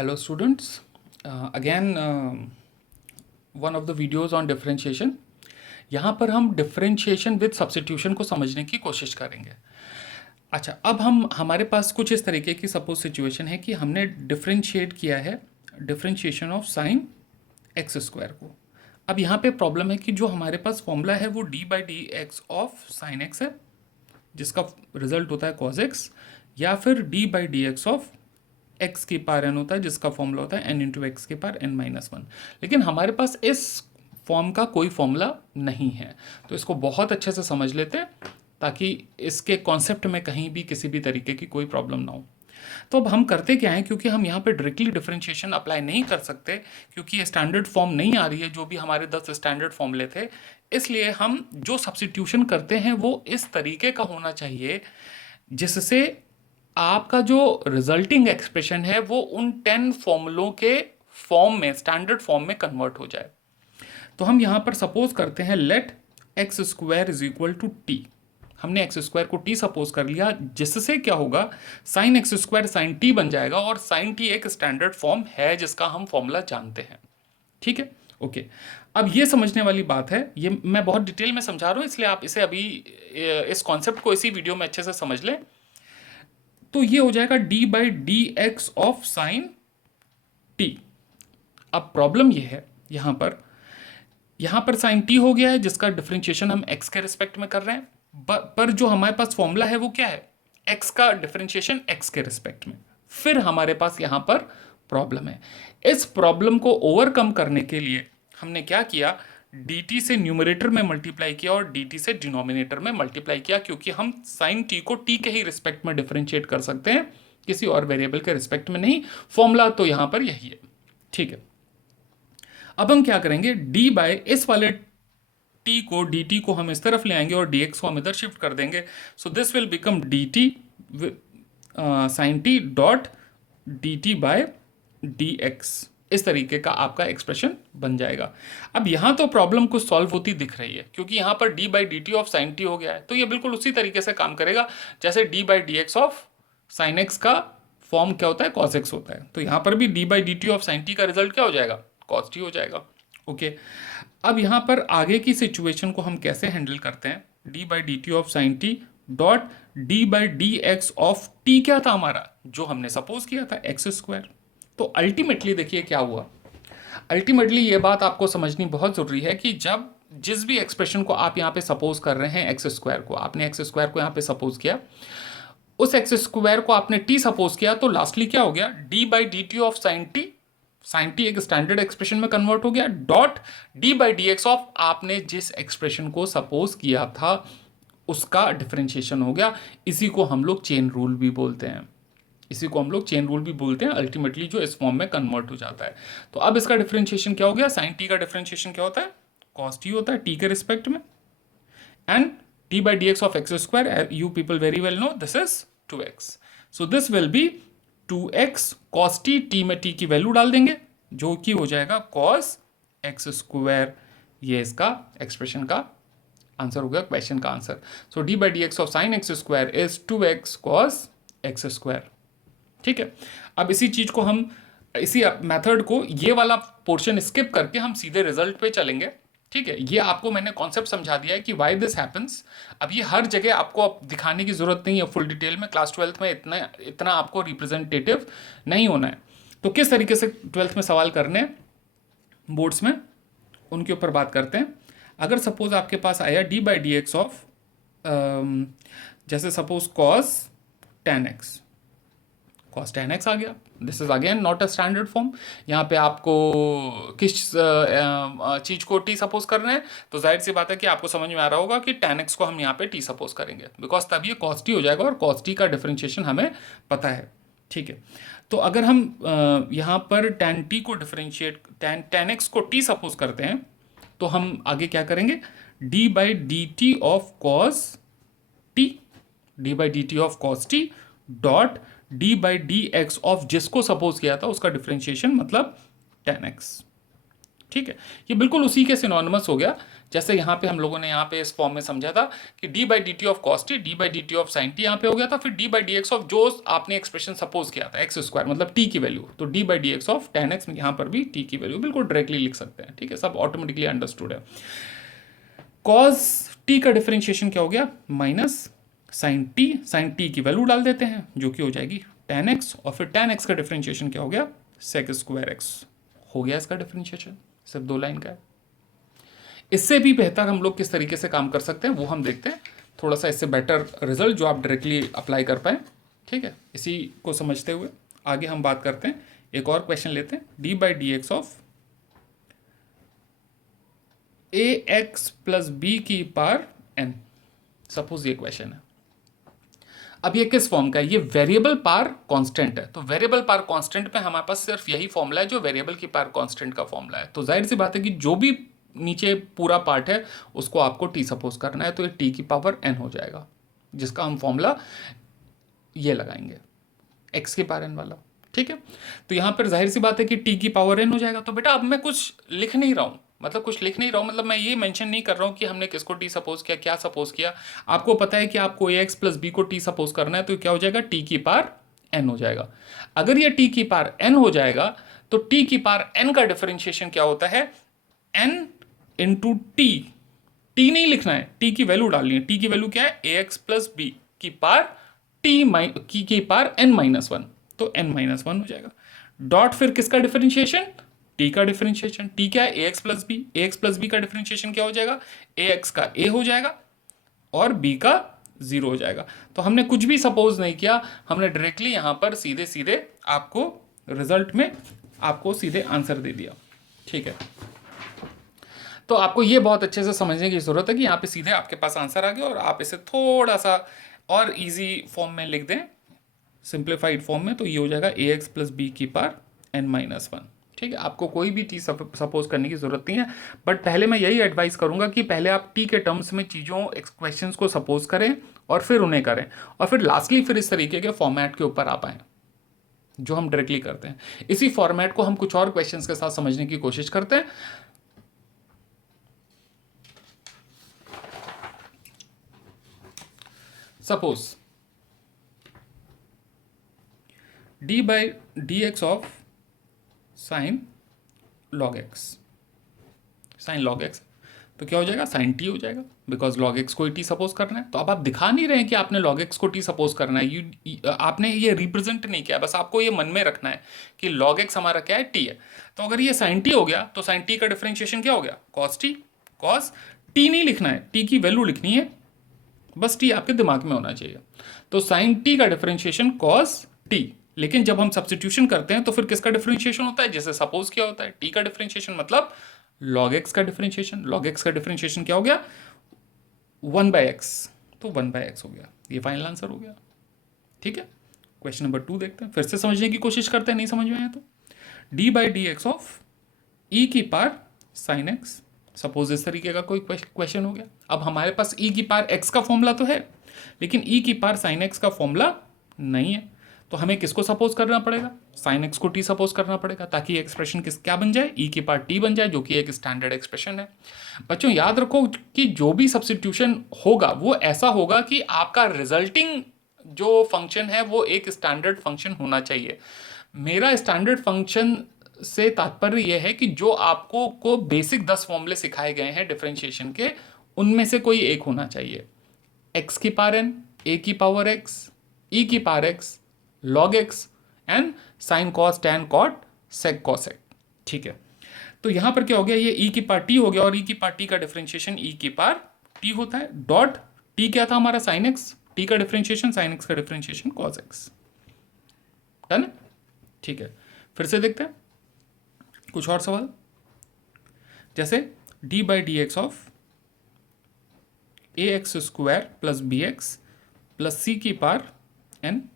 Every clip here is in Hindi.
Hello students, again one of the videos on differentiation. यहाँ पर हम differentiation with substitution को समझने की कोशिश करेंगे. अच्छा, अब हमारे पास कुछ इस तरीके की सपोज सिचुएशन है कि हमने डिफरेंशिएट किया है differentiation of sine x square को. अब यहाँ पे प्रॉब्लम है कि जो हमारे पास फॉर्मूला है वो D by d x of sine x है, जिसका रिजल्ट होता है कॉज एक्स, या फिर D by d x of x की पावर एन होता है, जिसका फॉर्मूला होता है एन इंटू एक्स की पावर एन माइनस वन. लेकिन हमारे पास इस फॉर्म का कोई फॉर्मूला नहीं है, तो इसको बहुत अच्छे से समझ लेते हैं ताकि इसके कॉन्सेप्ट में कहीं भी किसी भी तरीके की कोई प्रॉब्लम ना हो. तो अब हम करते क्या हैं, क्योंकि हम यहाँ पे डायरेक्टली डिफरेंशिएशन अप्लाई नहीं कर सकते, क्योंकि ये स्टैंडर्ड फॉर्म नहीं आ रही है जो भी हमारे 10 स्टैंडर्ड फॉर्मूले थे, इसलिए हम जो सब्स्टिट्यूशन करते हैं वो इस तरीके का होना चाहिए जिससे आपका जो रिजल्टिंग एक्सप्रेशन है वो उन 10 फॉर्मूलों के फॉर्म में, स्टैंडर्ड फॉर्म में कन्वर्ट हो जाए. तो हम यहाँ पर सपोज करते हैं let x square is equal to t. हमने एक्स स्क्वायर को टी सपोज कर लिया, जिससे क्या होगा, sine x square sine t बन जाएगा, और साइन टी एक स्टैंडर्ड फॉर्म है जिसका हम फॉर्मूला जानते हैं. ठीक है, ओके. अब ये समझने वाली बात है, ये मैं बहुत डिटेल में समझा रहा हूँ, इसलिए आप इसे अभी इस कॉन्सेप्ट को इसी वीडियो में अच्छे से समझ लें. तो ये हो जाएगा D by d x of sine T. अब प्रॉब्लम ये है, यहाँ पर साइन टी हो गया है, जिसका डिफरेंशिएशन हम एक्स के रिस्पेक्ट में कर रहे हैं, पर जो हमारे पास फॉर्मूला है वो क्या है, एक्स का डिफरेंशिएशन एक्स के रिस्पेक्ट में. फिर हमारे पास यहाँ पर प्रॉब्लम है. इस प्रॉब्लम को ओवरकम करने के लिए हमने क्या किया, dt से न्यूमरेटर में मल्टीप्लाई किया और dt से डिनोमिनेटर में मल्टीप्लाई किया, क्योंकि हम साइन t को t के ही रिस्पेक्ट में डिफरेंशिएट कर सकते हैं, किसी और वेरिएबल के रिस्पेक्ट में नहीं. फॉर्मूला तो यहाँ पर यही है. ठीक है, अब हम क्या करेंगे, d बाय इस वाले t को, dt को हम इस तरफ ले आएंगे और dx को हम इधर शिफ्ट कर देंगे. So this will become dt sine t dot dt by dx. इस तरीके का आपका एक्सप्रेशन बन जाएगा. अब यहाँ तो प्रॉब्लम कुछ सॉल्व होती दिख रही है, क्योंकि यहाँ पर d by D T of sine T हो गया है, तो ये बिल्कुल उसी तरीके से काम करेगा जैसे d by d x of sine x का फॉर्म क्या होता है, कॉस एक्स होता है. तो यहाँ पर भी d by D T of sine T का रिजल्ट क्या हो जाएगा, कॉस टी हो जाएगा. ओके, अब यहाँ पर आगे की सिचुएशन को हम कैसे हैंडल करते हैं, d by D T of sine T dot d by d x of t क्या था हमारा, जो हमने सपोज किया था एक्स स्क्वायर. तो अल्टीमेटली देखिए क्या हुआ, अल्टीमेटली ये बात आपको समझनी बहुत ज़रूरी है कि जब जिस भी एक्सप्रेशन को आप यहाँ पे सपोज कर रहे हैं, एक्स स्क्वायर को आपने एक्स स्क्वायर को यहाँ पे सपोज किया, उस एक्स स्क्वायर को आपने टी सपोज किया, तो लास्टली क्या हो गया, D by D T of sine t एक स्टैंडर्ड एक्सप्रेशन में कन्वर्ट हो गया, dot D by d x of आपने जिस एक्सप्रेशन को सपोज किया था उसका डिफरेंशिएशन हो गया. इसी को हम लोग चेन रूल भी बोलते हैं, अल्टीमेटली जो इस फॉर्म में कन्वर्ट हो जाता है. तो अब इसका डिफरेंशिएशन क्या हो गया, साइन टी का डिफरेंशिएशन क्या होता है, कॉस टी होता है टी के रिस्पेक्ट में, and t by d x of x square, you people very well know this is 2x. So this will be 2x cos t, t में टी की वैल्यू डाल देंगे जो कि हो जाएगा कॉस एक्स स्क्वायर. ये इसका एक्सप्रेशन का आंसर हो गया, क्वेश्चन का answer. So D by d x of sine x square is 2x cos x square. ठीक है, अब इसी चीज को हम, इसी मेथड को, ये वाला पोर्शन स्किप करके हम सीधे रिजल्ट पे चलेंगे. ठीक है, ये आपको मैंने कॉन्सेप्ट समझा दिया है कि व्हाई दिस हैपेंस. अब ये हर जगह आपको अब दिखाने की जरूरत नहीं है फुल डिटेल में, क्लास 12th में इतना आपको रिप्रेजेंटेटिव नहीं होना है. तो किस तरीके से 12th में सवाल करने बोर्ड्स में, उनके ऊपर बात करते हैं. अगर सपोज आपके पास आया D by d x of, जैसे सपोज कॉस टेन एक्स आ गया, this is again not a standard form. यहाँ पे आपको किस चीज़ को टी सपोज कर रहे हैं, तो जाहिर सी बात है कि आपको समझ में आ रहा होगा कि tan x को हम यहाँ पे टी सपोज करेंगे, बिकॉज तब ये cos t हो जाएगा, और cos t का डिफरेंशिएशन हमें पता है. ठीक है, तो अगर हम यहाँ पर tan t को डिफरेंशिएट, tan x को t सपोज करते हैं, तो हम आगे क्या करेंगे, d by D T of cos T dot D by d x of जिसको सपोज किया था उसका डिफरेंशिएशन, मतलब tan x. ठीक है, ये बिल्कुल उसी के सिनोनिमस हो गया जैसे यहाँ पे हम लोगों ने यहाँ पे इस फॉर्म में समझा था कि D by D T of cos T, D by D T of sine T यहाँ पे हो गया था, फिर D by d x of जो आपने एक्सप्रेशन सपोज किया था एक्स स्क्वायर मतलब टी की वैल्यू, तो D by d x of ten x यहाँ पर भी टी की वैल्यू बिल्कुल डायरेक्टली लिख सकते हैं। ठीक है, सब ऑटोमेटिकली अंडरस्टूड है। कॉस टी का डिफरेंशिएशन क्या हो गया, माइनस साइन टी की वैल्यू डाल देते हैं जो कि हो जाएगी टेन एक्स, और फिर टेन एक्स का डिफरेंशिएशन क्या हो गया, सेक स्क्वायर एक्स हो गया इसका डिफरेंशिएशन, सिर्फ 2 लाइन का है। इससे भी बेहतर हम लोग किस तरीके से काम कर सकते हैं वो हम देखते हैं, थोड़ा सा इससे बेटर रिजल्ट जो आप डायरेक्टली अप्लाई कर पाए। ठीक है, इसी को समझते हुए आगे हम बात करते हैं, एक और क्वेश्चन लेते हैं, d by d x of a x plus b की पावर एन, सपोज ये क्वेश्चन है। अब ये किस फॉर्म का है, ये वेरिएबल पावर कांस्टेंट है, तो वेरिएबल पावर कांस्टेंट पे हमारे पास सिर्फ यही फॉर्मूला है जो वेरिएबल की पावर कांस्टेंट का फॉर्मूला है, तो जाहिर सी बात है कि जो भी नीचे पूरा पार्ट है उसको आपको टी सपोज करना है, तो ये टी की पावर एन हो जाएगा जिसका हम फॉर्मूला ये लगाएंगे एक्स की पावर एन वाला। ठीक है, तो यहाँ पर जाहिर सी बात है कि टी की पावर एन हो जाएगा। तो बेटा अब मैं कुछ लिख नहीं रहा हूँ, मतलब मैं ये मेंशन नहीं कर रहा हूँ कि हमने किसको टी सपोज किया, क्या सपोज किया। आपको पता है कि आपको ए एक्स प्लस बी को टी सपोज करना है, तो क्या हो जाएगा, टी की पावर एन हो जाएगा। अगर ये टी की पावर एन हो जाएगा तो टी की पावर एन का डिफरेंशिएशन क्या होता है, एन इंटू टी, टी नहीं लिखना है, टी की वैल्यू डालनी है। टी की वैल्यू क्या है, ए एक्स प्लस बी की पावर टी की पावर एन माइनस वन, तो एन माइनस वन हो जाएगा। डॉट फिर किसका डिफरेंशिएशन, टी का डिफरेंशिएशन, टी क्या है, ए एक्स प्लस बी, ए एक्स प्लस बी का डिफरेंशिएशन क्या हो जाएगा, ए एक्स का ए हो जाएगा और बी का 0 हो जाएगा। तो हमने कुछ भी सपोज नहीं किया, हमने डायरेक्टली यहाँ पर सीधे सीधे आपको रिजल्ट में आपको सीधे आंसर दे दिया। ठीक है, तो आपको ये बहुत अच्छे से समझने की ज़रूरत है कि यहाँ पे सीधे आपके पास आंसर आ गया और आप इसे थोड़ा सा और इजी फॉर्म में लिख दें, सिंप्लीफाइड फॉर्म में, तो ये हो जाएगा ए एक्स प्लस बी की पावर एन माइनस वन। ठीक है, आपको कोई भी चीज़ सपोज करने की ज़रूरत नहीं है, बट पहले मैं यही एडवाइस करूंगा कि पहले आप टी के टर्म्स में चीज़ों क्वेश्चंस को सपोज करें और फिर उन्हें करें, और फिर लास्टली फिर इस तरीके के फॉर्मेट के ऊपर आ पाएँ जो हम डायरेक्टली करते हैं। इसी फॉर्मेट को हम कुछ और क्वेश्चंस के साथ समझने की कोशिश करते हैं। Suppose D by d x of sine log x, sign log x, तो क्या हो जाएगा, साइन टी हो जाएगा, बिकॉज लॉग एक्स को टी सपोज करना है। तो अब आप दिखा नहीं रहे हैं कि आपने लॉग एक्स को टी सपोज करना है, आपने ये रिप्रेजेंट नहीं किया, बस आपको ये मन में रखना है कि लॉग एक्स हमारा क्या है, टी है। तो अगर ये साइन टी हो गया तो साइन टी का डिफरेंशिएशन क्या हो गया, कॉस टी। कॉस टी नहीं लिखना है, टी की वैल्यू लिखनी है, बस टी आपके दिमाग में होना चाहिए। तो साइन टी का डिफरेंशिएशन कॉस टी, लेकिन जब हम सब्स्टिट्यूशन करते हैं तो फिर किसका डिफरेंशिएशन होता है, जैसे सपोज किया होता है, टी का डिफरेंशिएशन मतलब log x का डिफरेंशिएशन। log x का डिफरेंशिएशन क्या हो गया, 1/x, तो 1/x हो गया, ये फाइनल आंसर हो गया। ठीक है, क्वेश्चन नंबर 2 देखते हैं, फिर से समझने की कोशिश करते हैं, नहीं समझ में आया तो d by d x of e की पावर साइन एक्स, सपोज इस तरीके का कोई क्वेश्चन हो गया। अब हमारे पास e की पावर x का फॉर्मूला तो है, लेकिन e की पावर साइन एक्स का फॉर्मूला नहीं है, तो हमें किसको सपोज करना पड़ेगा, साइन एक्स को टी सपोज करना पड़ेगा, ताकि एक्सप्रेशन क्या बन जाए, ई की पावर टी बन जाए, जो कि एक स्टैंडर्ड एक्सप्रेशन है। बच्चों याद रखो कि जो भी सब्स्टिट्यूशन होगा वो ऐसा होगा कि आपका रिजल्टिंग जो फंक्शन है वो एक स्टैंडर्ड फंक्शन होना चाहिए। मेरा स्टैंडर्ड फंक्शन से तात्पर्य यह है कि जो आपको को बेसिक 10 फॉर्मूले सिखाए गए हैं डिफरेंशिएशन के, उनमें से कोई एक होना चाहिए, एक्स की पावर एन, ए की पावर एक्स, ई की power x, log x and sine cos tan cot sec cosec. ठीक है, तो यहां पर क्या हो गया, ये e की पावर टी हो गया, और e की पावर टी का डिफरेंशिएशन e की पावर टी होता है, डॉट टी क्या था हमारा, साइन एक्स, टी का डिफरेंशिएशन साइन एक्स का डिफरेंशिएशन कॉस एक्स। डन है, ठीक है, फिर से देखते हैं कुछ और सवाल, जैसे d by d x of a x square plus b x plus c की पावर एन,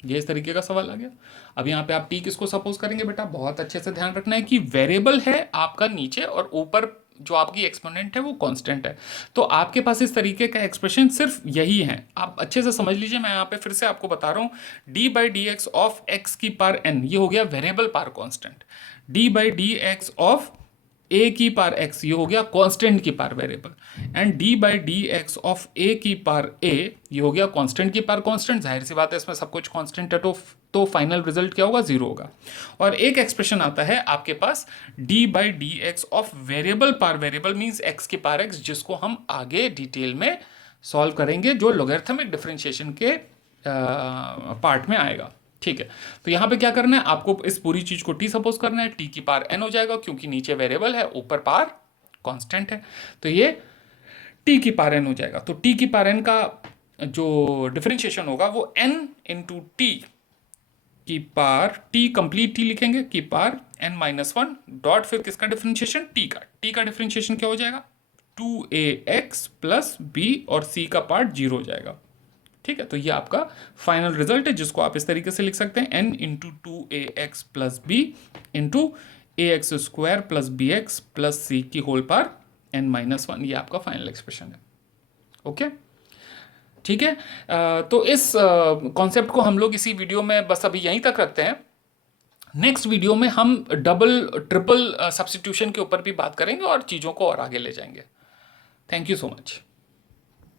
ये इस तरीके का सवाल आ गया। अब यहाँ पे आप टी किसको सपोज करेंगे बेटा, बहुत अच्छे से ध्यान रखना है कि वेरिएबल है आपका नीचे और ऊपर जो आपकी एक्सपोनेंट है वो कांस्टेंट है, तो आपके पास इस तरीके का एक्सप्रेशन सिर्फ यही है। आप अच्छे से समझ लीजिए, मैं यहाँ पे फिर से आपको बता रहा हूँ, d by d x of x की पावर एन, ये हो गया variable power constant, d by d x of a की पावर एक्स, ये हो गया कांस्टेंट की power variable, and d by d x of a की पावर ए, ये हो गया कांस्टेंट की पावर कांस्टेंट। जाहिर सी बात है इसमें सब कुछ कांस्टेंट है, तो फाइनल रिजल्ट क्या होगा, जीरो होगा। और एक एक्सप्रेशन आता है आपके पास d by d x of variable power variable, means x की पावर एक्स, जिसको हम आगे डिटेल में सॉल्व करेंगे, जो लॉगरिथमिक डिफरेंशिएशन के पार्ट में आएगा। ठीक है, तो यहाँ पे क्या करना है आपको, इस पूरी चीज को टी सपोज करना है, टी की पावर एन हो जाएगा, क्योंकि नीचे वेरिएबल है ऊपर पावर कांस्टेंट है, तो ये टी की पावर एन हो जाएगा। तो टी की पावर एन का जो डिफरेंशिएशन होगा वो एन इंटू टी की पावर, टी कंप्लीट टी लिखेंगे, की power n minus one dot, फिर किसका डिफरेंशिएशन, टी का डिफरेंशिएशन क्या हो जाएगा, 2ax प्लस बी, और सी का पार्ट जीरो हो जाएगा। ठीक है, तो ये आपका फाइनल रिजल्ट है, जिसको आप इस तरीके से लिख सकते हैं, n into 2ax plus b into ax square plus b x plus c की whole power n minus one, ये आपका फाइनल एक्सप्रेशन है। ओके, ठीक है। तो इस कॉन्सेप्ट को हम लोग इसी वीडियो में बस अभी यहीं तक रखते हैं। नेक्स्ट वीडियो में हम डबल ट्रिपल सब्स्टिट्यूशन के ऊपर भी बात करेंगे और चीज़ों को और आगे ले जाएंगे। Thank you so much.